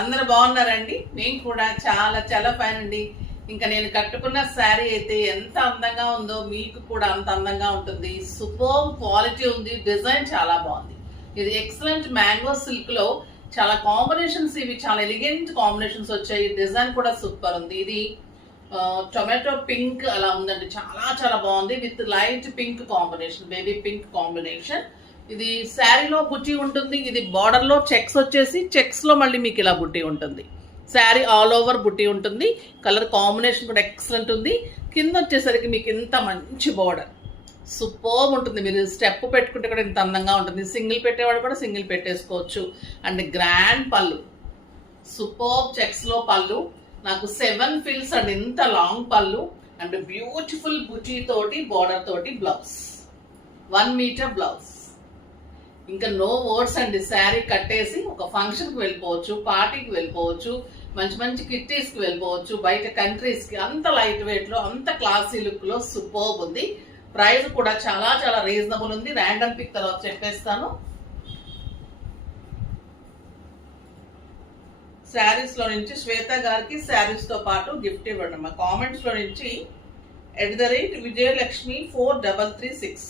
అందరూ బాగున్నారండి. నేను కూడా చాలా చాలా ఫైన్ అండి. ఇంకా నేను కట్టుకున్న శారీ అయితే ఎంత అందంగా ఉందో మీకు కూడా అంత అందంగా ఉంటుంది. సూపర్ క్వాలిటీ ఉంది, డిజైన్ చాలా బాగుంది. ఇది ఎక్సలెంట్ మ్యాంగో సిల్క్ లో చాలా కాంబినేషన్స్, ఇవి చాలా ఎలిగెంట్ కాంబినేషన్స్ వచ్చాయి. డిజైన్ కూడా సూపర్ ఉంది. ఇది టొమాటో పింక్ అలా ఉందండి, చాలా చాలా బాగుంది. With light pink combination, baby pink combination. ఇది శారీలో బుట్టి ఉంటుంది. ఇది బార్డర్ లో చెక్స్ వచ్చేసి చెక్స్ లో మళ్ళీ మీకు ఇలా బుట్టి ఉంటుంది. శారీ ఆల్ ఓవర్ బుట్టి ఉంటుంది. కలర్ కాంబినేషన్ కూడా ఎక్సలెంట్ ఉంది. కింద వచ్చేసరికి మీకు ఇంత మంచి బార్డర్ సూపర్ ఉంటుంది. మీరు స్టెప్ పెట్టుకుంటే కూడా ఇంత అందంగా ఉంటుంది. సింగిల్ పెట్టేవాడు కూడా సింగిల్ పెట్టేసుకోవచ్చు. అండ్ గ్రాండ్ పళ్ళు, సూపర్ చెక్స్ లో పళ్ళు, నాకు 7 ఫిల్స్ అండ్ ఇంత లాంగ్ పళ్ళు అండ్ బ్యూటిఫుల్ బుటీ తోటి బార్డర్ తోటి బ్లౌజ్, 1 మీటర్ బ్లౌజ్. ఇంకా నో వర్డ్స్ అండి. శారీ కట్టేసి ఒక ఫంక్షన్కి వెళ్ళిపోవచ్చు, పార్టీకి వెళ్ళిపోవచ్చు, మంచి మంచి కిట్టీస్కి వెళ్ళిపోవచ్చు, బయట కంట్రీస్కి. అంత లైట్ వెయిట్లో, అంత క్లాసీ లుక్లో సూపర్బ్ ఉంది. ప్రైస్ కూడా చాలా చాలా రీజనబుల్ ఉంది. ర్యాండమ్ పిక్ తర్వాత చెప్పేస్తాను. శారీస్ లో నుంచి శ్వేత గారికి శారీస్ తో పాటు గిఫ్ట్ ఇవ్వండి. మా కామెంట్స్ లో నుంచి @విజయలక్ష్మి 4336.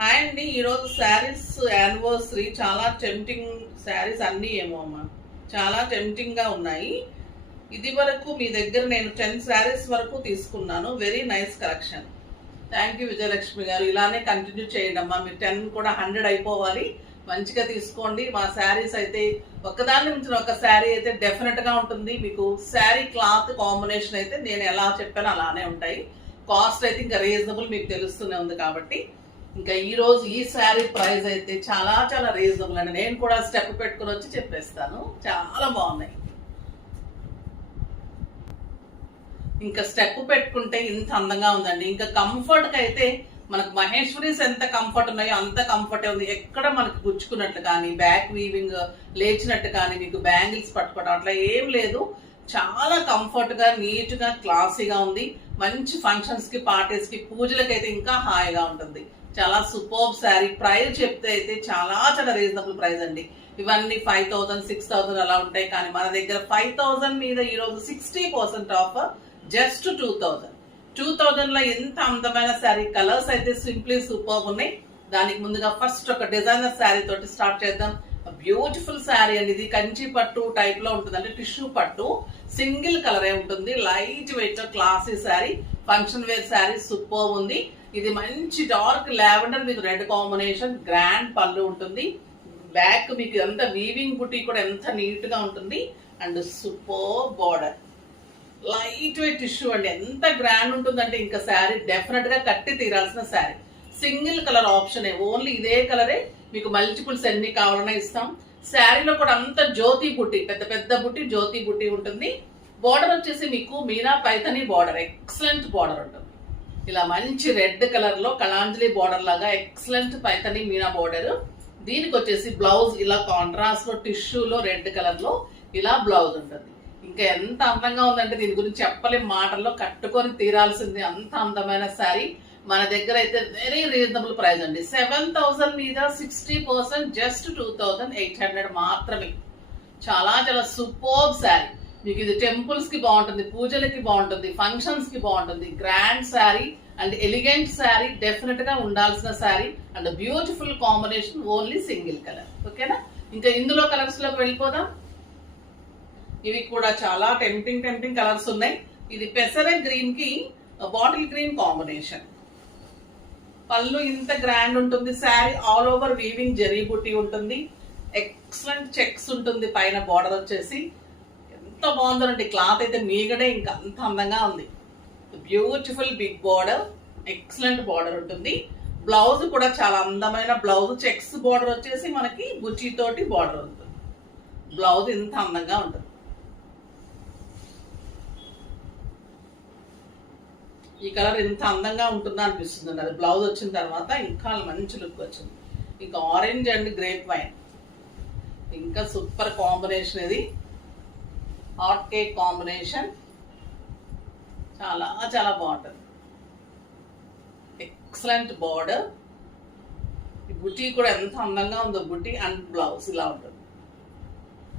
హాయ్ అండి. ఈరోజు శారీస్ యానివర్సరీ, చాలా టెంప్టింగ్ శారీస్ అన్నీ ఏమో అమ్మా, చాలా టెంప్టింగ్ గా ఉన్నాయి. ఇది వరకు మీ దగ్గర నేను 10 శారీస్ వరకు తీసుకున్నాను. Very nice collection. Thank you Vijayalakshmi గారు. ఇలానే కంటిన్యూ చేయండి అమ్మా. మీరు 10 కూడా 100 అయిపోవాలి. మంచిగా తీసుకోండి. మా శారీస్ అయితే ఒకదాని నుంచి ఒక శారీ అయితే డెఫినెట్ గా ఉంటుంది. మీకు శారీ క్లాత్ కాంబినేషన్ అయితే నేను ఎలా చెప్పానో అలానే ఉంటాయి. కాస్ట్ అయితే ఇంకా రీజనబుల్ మీకు తెలుస్తూనే ఉంది. కాబట్టి ఇంకా ఈ రోజు ఈ శారీ ప్రైస్ అయితే చాలా చాలా రీజనబుల్ అండి. నేను కూడా స్టెప్ పెట్టుకుని వచ్చి చెప్పేస్తాను. చాలా బాగున్నాయి. ఇంకా స్టెప్ పెట్టుకుంటే ఇంత అందంగా ఉందండి. ఇంకా కంఫర్ట్ కి అయితే మనకు మహేశ్వరీస్ ఎంత కంఫర్ట్ ఉన్నాయో అంత కంఫర్ట్ ఉంది. ఎక్కడ మనకు గుచ్చుకున్నట్టు కానీ, బ్యాక్ వీవింగ్ లేచినట్టు కానీ, మీకు బ్యాంగిల్స్ పట్టుకోవడం అట్లా ఏం లేదు. చాలా కంఫర్ట్ గా, నీట్ గా, క్లాసీగా ఉంది. మంచి ఫంక్షన్స్ కి, పార్టీస్ కి, పూజలకి అయితే ఇంకా హాయిగా ఉంటుంది. చాలా సూపర్బ్ శారీ. ప్రైస్ చెప్తే అయితే చాలా చాలా రీజనబుల్ ప్రైస్ అండి. ఇవన్నీ 5000, 6000 అలా ఉంటాయి. కానీ మన దగ్గర 5000 మీద ఈరోజు 60% ఆఫర్, జస్ట్ 2000 లో ఎంత అందమైన శారీ. కలర్స్ అయితే సింప్లీ సూపర్ ఉన్నాయి. దానికి ముందుగా ఫస్ట్ ఒక డిజైనర్ శారీ తోటి స్టార్ట్ చేద్దాం. బ్యూటిఫుల్ శారీ అండి. ఇది కంచి పట్టు టైప్ లో ఉంటుంది, అంటే టిష్యూ పట్టు, సింగిల్ కలరే ఉంటుంది. Light weight classy sari, function wear sari super ఉంది. ఇది మంచి dark lavender with red combination. Grand పళ్ళు ఉంటుంది. బ్యాక్ మీకు ఎంత వీవింగ్ బుటీ కూడా ఎంత నీట్ గా ఉంటుంది. And super border, light weight tissue అండి. ఎంత గ్రాండ్ ఉంటుందంటే ఇంకా శారీ డెఫినెట్ గా కట్టి తీరాల్సిన శారీ. సింగిల్ కలర్ ఆప్షనే, ఓన్లీ ఇదే కలరే. మీకు మల్టిపుల్స్ ఎన్ని కావాలన్నా ఇస్తాం. శారీలో కూడా అంత జ్యోతి బుట్టి, పెద్ద పెద్ద బుట్టి, జ్యోతి బుట్టి ఉంటుంది. బార్డర్ వచ్చేసి మీకు Meena Paithani border, excellent border ఉంటుంది. ఇలా మంచి రెడ్ కలర్ లో కళాంజలి బార్డర్ లాగా ఎక్సలెంట్ పైథని మీనా బార్డర్. దీనికి వచ్చేసి బ్లౌజ్ ఇలా కాంట్రాస్ట్ లో టిష్యూలో రెడ్ కలర్ లో ఇలా బ్లౌజ్ ఉంటుంది. ఇంకా ఎంత అందంగా ఉందంటే దీని గురించి చెప్పలేం మాటల్లో, కట్టుకొని తీరాల్సింది. అంత అందమైన శారీ మన దగ్గర అయితే వెరీ రీజనబుల్ ప్రైస్ అండి. 7000 మీద 60%, జస్ట్ 2800 మాత్రమే. చాలా చాలా సూపర్ శారీ. మీకు ఇది టెంపుల్స్ కి బాగుంటుంది, పూజలకి బాగుంటుంది, ఫంక్షన్స్ కి బాగుంటుంది. Grand sari and elegant sari, definite గా ఉండాల్సిన sari. And beautiful combination, only single colour. ఓకేనా? ఇంకా ఇందులో కలర్స్ లోకి వెళ్ళిపోదాం. ఇవి కూడా చాలా టెంప్టింగ్ కలర్స్ ఉన్నాయి. ఇది పెసర గ్రీన్ కి బాటిల్ గ్రీన్ కాంబినేషన్. పళ్ళు ఇంత గ్రాండ్ ఉంటుంది. Sari all over weaving zari బుట్టి ఉంటుంది. ఎక్సలెంట్ చెక్స్ ఉంటుంది. పైన బార్డర్ వచ్చేసి ఎంత బాగుందండి. క్లాత్ అయితే మీగడే ఇంకా అంత అందంగా ఉంది. Beautiful big border, excellent border ఉంటుంది. బ్లౌజ్ కూడా చాలా అందమైన బ్లౌజ్. చెక్స్ బార్డర్ వచ్చేసి మనకి బుచ్చి తోటి బార్డర్ ఉంటుంది. బ్లౌజ్ ఇంత అందంగా ఉంటుంది. ఈ కలర్ ఎంత అందంగా ఉంటుందో అనిపిస్తుంది. అది బ్లౌజ్ వచ్చిన తర్వాత ఇంకా మంచి లుక్ వచ్చింది. ఇంకా ఆరెంజ్ అండ్ గ్రేప్ వైన్, ఇంకా సూపర్ కాంబినేషన్. ఇది హాట్ కేక్ కాంబినేషన్, చాలా చాలా బాగుంటుంది. Excellent border. ఈ బుటీ కూడా ఎంత అందంగా ఉందో. బుటీ అండ్ బ్లౌజ్ ఇలా ఉంటుంది.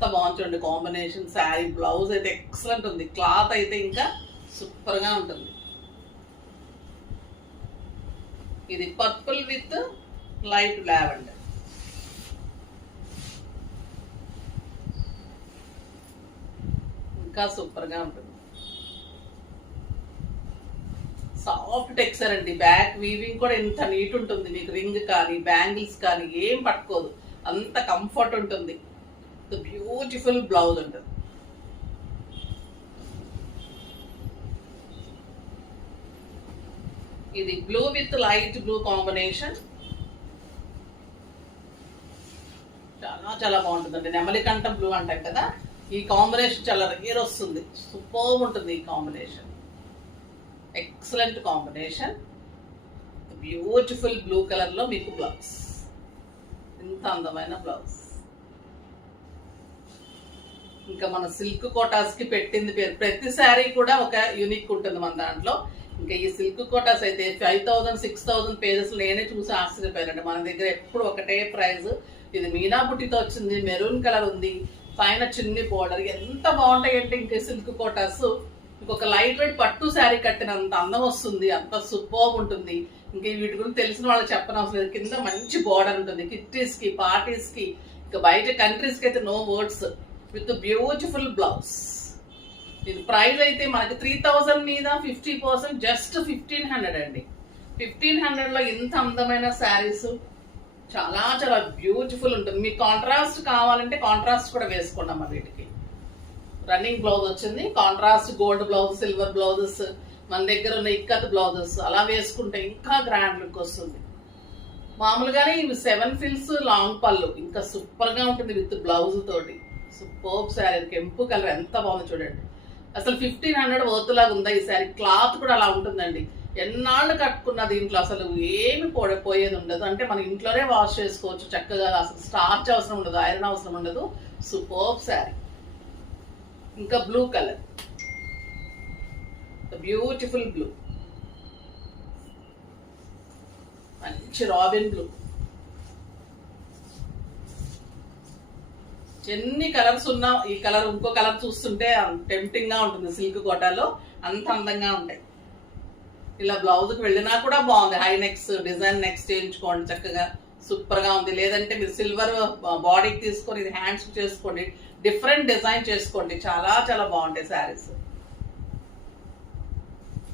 ఎంత బాగుంటుంది కాంబినేషన్. శారీ బ్లౌజ్ అయితే ఎక్సలెంట్ ఉంది, క్లాత్ అయితే ఇంకా సూపర్ గా ఉంటుంది. ఇది పర్పుల్ విత్ లైట్ లావెండర్. ఇంకా సూపర్ గా ఉంటుంది. సాఫ్ట్ టెక్స్చర్ అండి. బ్యాక్ వీవింగ్ కూడా ఎంత నీట్ ఉంటుంది. మీకు రింగ్ కానీ బ్యాంగిల్స్ కానీ ఏం పట్టుకోదు, అంత కంఫర్ట్ ఉంటుంది. బ్యూటిఫుల్ బ్లౌజ్ ఉంటుంది. ఇది blue with light blue combination. చాలా చాలా బాగుంటుందండి. నెమలికంఠం బ్లూ అంటాం కదా, ఈ కాంబినేషన్ చాలా రేర్ వస్తుంది. సూపర్ ఉంటుంది ఈ combination. Excellent combination. Beautiful blue colour లో మీకు బ్లౌజ్. ఇంత అందమైన బ్లౌజ్. ఇంకా మన సిల్క్ కోటాస్ కి పెట్టింది పేరు. ప్రతి శారీ కూడా ఒక యూనిక్ ఉంటుంది మన దాంట్లో. ఇంకా ఈ సిల్క్ కోటాస్ అయితే 5000 6000 పేజెస్ నేనే చూసి ఆశ్చర్యపోయానండి. మన దగ్గర ఎప్పుడు ఒకటే ప్రైస్. ఇది మీనా బుట్టితో వచ్చింది, మెరూన్ కలర్ ఉంది, పైన చిన్ని బోర్డర్. ఎంత బాగుంటాయంటే ఇంకా సిల్క్ కోటాస్. ఇంకొక లైట్ వెయిట్ పట్టు శారీ కట్టినంత అందం వస్తుంది, అంత సూపర్ ఉంటుంది. ఇంకా వీటి గురించి తెలిసిన వాళ్ళు చెప్పనవసరం లేదు. కింద మంచి బోర్డర్ ఉంటుంది, కిట్టీస్ కి పార్టీస్ కి, ఇంకా బయట కంట్రీస్ కి అయితే no words. With beautiful blouse. ఇది ప్రైస్ అయితే మనకి 3000 మీద 50% జస్ట్ 1500 అండి. 1500 లో ఇంత అందమైన శారీస్ చాలా చాలా బ్యూటిఫుల్ ఉంటుంది. మీకు కాంట్రాస్ట్ కావాలంటే కాంట్రాస్ట్ కూడా వేసుకోండి అమ్మ. వీటికి రన్నింగ్ బ్లౌజ్ వచ్చింది, contrast gold blouse, silver blouses, మన దగ్గర ఉన్న ఇక్కత్ బ్లౌజెస్ అలా వేసుకుంటే ఇంకా గ్రాండ్ లుక్ వస్తుంది. మామూలుగానే ఇవి 7 ఫిల్స్ లాంగ్ పళ్ళు, ఇంకా సూపర్ గా ఉంటుంది విత్ బ్లౌజ్ తోటి. సూపర్ శారీ. కెంపు కలర్ ఎంత బాగుంది చూడండి. అసలు 1500 వర్తులాగా ఉందా ఈ శారీ. క్లాత్ కూడా అలా ఉంటుందండి. ఎన్నాళ్ళు కట్టుకున్న దీంట్లో అసలు ఏమి పోయేది ఉండదు. అంటే మన ఇంట్లోనే వాష్ చేసుకోవచ్చు చక్కగా. అసలు స్టార్చ్ అవసరం ఉండదు, ఐరన్ అవసరం ఉండదు. సూపర్ శారీ. ఇంకా బ్లూ కలర్, బ్యూటిఫుల్ బ్లూ, మంచి రాబిన్ బ్లూ. ఎన్ని కలర్స్ ఉన్నా ఈ కలర్ ఇంకో కలర్ చూస్తుంటే టెంప్టింగ్ గా ఉంటుంది. సిల్క్ కోటాలో అంత అందంగా ఉంటాయి. ఇలా బ్లౌజ్ కి వెళ్ళినా కూడా బాగుంది. హై నెక్స్ డిజైన్ నెక్స్ట్ చేయించుకోండి చక్కగా, సూపర్ గా ఉంది. లేదంటే మీరు సిల్వర్ బాడీకి తీసుకొని ఇది హ్యాండ్స్ చేసుకోండి, డిఫరెంట్ డిజైన్ చేసుకోండి. చాలా చాలా బాగుంటాయి శారీస్.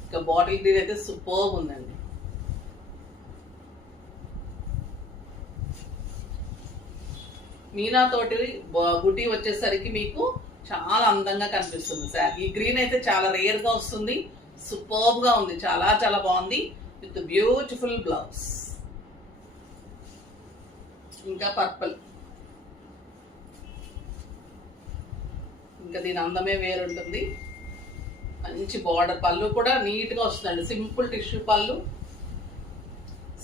ఇంకా బాటిల్ గ్రీన్ అయితే సూపర్ ఉందండి. మీనా తోటి బుటీ వచ్చేసరికి మీకు చాలా అందంగా కనిపిస్తుంది శారీ. ఈ గ్రీన్ అయితే చాలా రేర్ గా వస్తుంది. సూపర్ గా ఉంది, చాలా చాలా బాగుంది విత్ బ్యూటిఫుల్ బ్లౌజ్. ఇంకా పర్పుల్. ఇంకా దీని అందమే వేరుంటుంది. మంచి బార్డర్. పళ్ళు కూడా నీట్ గా వస్తుందండి. సింపుల్ టిష్యూ పళ్ళు.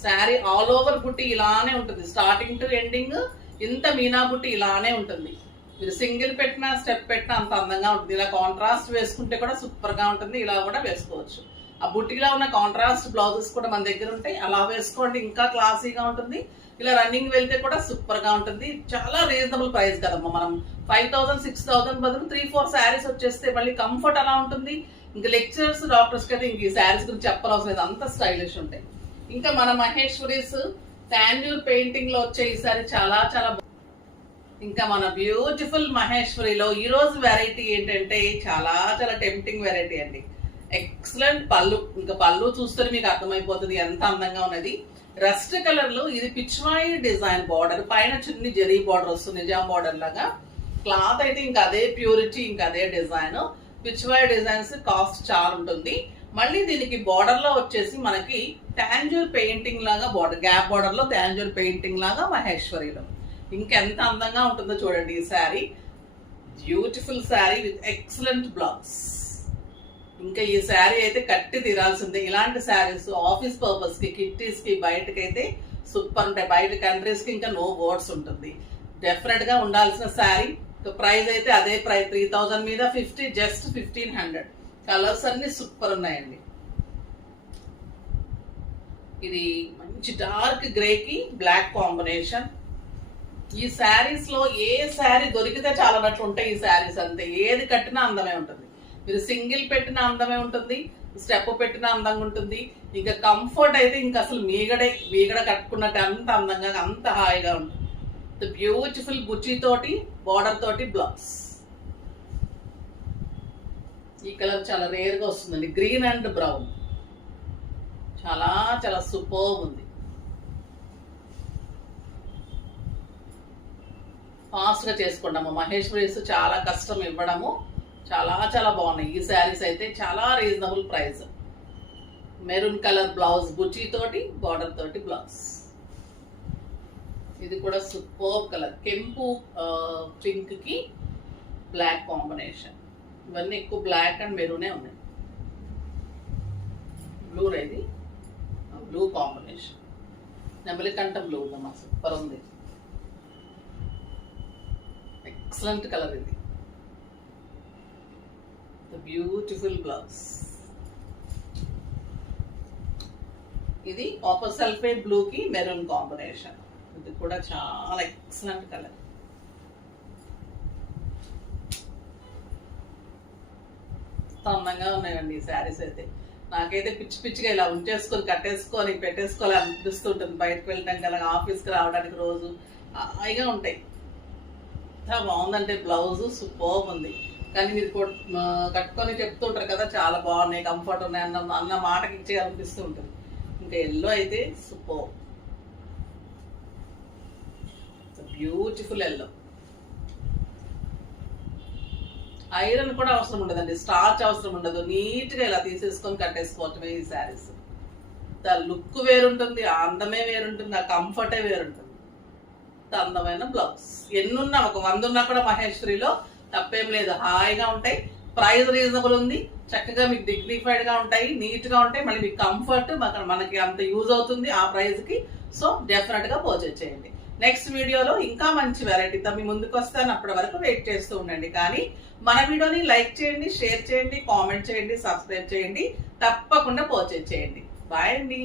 శారీ ఆల్ ఓవర్ బుట్టి ఇలానే ఉంటుంది, స్టార్టింగ్ టు ఎండింగ్. ఇంత మీనా బుట్టి ఇలానే ఉంటుంది. మీరు సింగిల్ పెట్టినా స్టెప్ పెట్టినా అంత అందంగా ఉంటుంది. ఇలా కాంట్రాస్ట్ వేసుకుంటే కూడా సూపర్ గా ఉంటుంది. ఇలా కూడా వేసుకోవచ్చు. ఆ బుట్టిలో ఉన్న కాంట్రాస్ట్ బ్లౌజెస్ కూడా మన దగ్గర ఉంటాయి, అలా వేసుకోండి, ఇంకా క్లాసీగా ఉంటుంది. ఇలా రన్నింగ్ వెళ్తే కూడా సూపర్ గా ఉంటుంది. చాలా రీజనబుల్ ప్రైస్ కదమ్మా. మనం 5000 6000 బదులు 3-4 శారీస్ వచ్చేస్తే మళ్ళీ కంఫర్ట్ అలా ఉంటుంది. ఇంకా లెక్చరర్స్ డాక్టర్స్ అయితే ఇంక ఈ శారీస్ గురించి చెప్పనవసరం లేదు, అంత స్టైలిష్ ఉంటాయి. ఇంకా మన మహేశ్వరీస్ టాండ్యూర్ పెయింటింగ్ లో వచ్చే ఈ సారీ చాలా చాలా. ఇంకా మన బ్యూటిఫుల్ మహేశ్వరిలో ఈ రోజు వెరైటీ ఏంటంటే చాలా చాలా టెంప్టింగ్ వెరైటీ అండి. ఎక్సలెంట్ పళ్ళు. ఇంకా పళ్ళు చూస్తే మీకు అర్థమైపోతుంది ఎంత అందంగా ఉన్నది. రస్ట్ కలర్ లో ఇది పిచ్వాయి డిజైన్ బార్డర్, పైన చిన్ని జరీ బార్డర్ వస్తుంది, నిజాం బార్డర్ లాగా. క్లాత్ అయితే ఇంకా అదే ప్యూరిటీ, ఇంకా అదే డిజైన్. పిచ్వాయి డిజైన్స్ కాస్ట్ చాలా ఉంటుంది. మళ్ళీ దీనికి బార్డర్ లో వచ్చేసి మనకి టాంజూర్ పెయింటింగ్ లాగా బార్డర్, గ్యాప్ బార్డర్ లో టాంజూర్ పెయింటింగ్ లాగా మహేశ్వరిలో. ఇంకెంత అందంగా ఉంటుందో చూడండి ఈ sari. Beautiful sari with excellent blouse. ఇంకా ఈ శారీ అయితే కట్టి తీరాల్సిందే. ఇలాంటి శారీస్ ఆఫీస్ పర్పస్ కి, కిట్టీస్ కి, బయటకైతే సూపర్ ఉంటాయి. బయట కంట్రీస్ కి ఇంకా నో వర్డ్స్ ఉంటుంది. డెఫినెట్ గా ఉండాల్సిన శారీ. ప్రైస్ అయితే అదే ప్రైస్, 3000 మీద 50 జస్ట్ 1500. కలర్స్ అన్ని సూపర్ ఉన్నాయండి. ఇది మంచి డార్క్ గ్రే కి బ్లాక్ కాంబినేషన్. ఈ శారీస్ లో ఏ శారీ దొరికితే చాలా అన్నట్లు ఉంటాయి ఈ శారీస్, అంతే. ఏది కట్టినా అందమే ఉంటుంది. మీరు సింగిల్ పెట్టిన అందమే ఉంటుంది, స్టెప్ పెట్టిన అందంగా ఉంటుంది. ఇంకా కంఫర్ట్ అయితే ఇంకా అసలు మీగడ కట్టుకున్నట్టు అంత అందంగా అంత హాయిగా ఉంటుంది. బ్యూటిఫుల్ బుచ్చి తోటి బార్డర్ తోటి బ్లౌజ్. ఈ కలర్ చాలా రేర్ గా వస్తుందండి, గ్రీన్ అండ్ బ్రౌన్. చాలా చాలా సూపర్ ఉంది. ఫాస్ట్ గా చేసుకుంటాము. మహేశ్వరీస్ చాలా కష్టం ఇవ్వడము. చాలా చాలా బాగున్నాయి ఈ శారీస్ అయితే, చాలా reasonable price. Maroon colour blouse, బుచ్చి తోటి బార్డర్ తోటి బ్లౌజ్. ఇది కూడా సూపర్ కలర్, కెంపు పింక్ కి బ్లాక్ కాంబినేషన్. ఇవన్నీ ఎక్కువ బ్లాక్ అండ్ మెరూనే ఉన్నాయి. బ్లూ ఇది బ్లూ కాంబినేషన్, నెమలికంఠ బ్లూ ఉందమ్మా, సూపర్ ఉంది. ఎక్సలెంట్ కలర్ ఇది. Beautiful blouse. ఇది కాపర్ సల్ఫేట్ బ్లూ కి మెరూన్ కాంబినేషన్. ఇది కూడా చాలా ఎక్సలెంట్ కలర్. అందంగా ఉన్నాయండి ఈ శారీస్ అయితే. నాకైతే పిచ్చి పిచ్చిగా ఇలా ఉంచేసుకొని కట్టేసుకొని పెట్టేసుకోవాలి అనిపిస్తుంటుంది. బయటకు వెళ్ళడానికి అలాగే ఆఫీస్కి రావడానికి రోజు హాయిగా ఉంటాయి. ఎంత బాగుందంటే బ్లౌజ్ సూపర్ ఉంది. కానీ మీరు కట్టుకొని చెప్తుంటారు కదా చాలా బాగున్నాయి, కంఫర్ట్ ఉన్నాయి అన్న మాటకి ఇచ్చే అనిపిస్తూ ఉంటుంది. ఇంకా ఎల్లో అయితే సూపర్, బ్యూటిఫుల్ ఎల్లో. ఐరన్ కూడా అవసరం ఉండదండి, స్టార్చ్ అవసరం ఉండదు. నీట్గా ఇలా తీసేసుకొని కట్టేసుకోవటమే ఈ శారీస్. లుక్ వేరుంటుంది, ఆ అందమే వేరుంటుంది, ఆ కంఫర్టే వేరుంటుంది. అందమైన బ్లౌజ్. ఎన్నున్నా, ఒక 100 ఉన్నా కూడా మహేశ్వరిలో తప్పేం లేదు, హాయిగా ఉంటాయి. ప్రైస్ రీజనబుల్ ఉంది, చక్కగా మీకు డిగ్నిఫైడ్ గా ఉంటాయి, నీట్ గా ఉంటాయి. మళ్ళీ మీకు కంఫర్ట్ మనకి అంత యూజ్ అవుతుంది ఆ ప్రైస్ కి. సో డెఫినెట్ గా పర్చేజ్ చేయండి. నెక్స్ట్ వీడియోలో ఇంకా మంచి వెరైటీతో మీ ముందుకు వస్తాను. అప్పటి వరకు వెయిట్ చేస్తూ ఉండండి. కానీ మన వీడియోని లైక్ చేయండి, షేర్ చేయండి, కామెంట్ చేయండి, సబ్స్క్రైబ్ చేయండి, తప్పకుండా పర్చేజ్ చేయండి. బాయ్ అండి.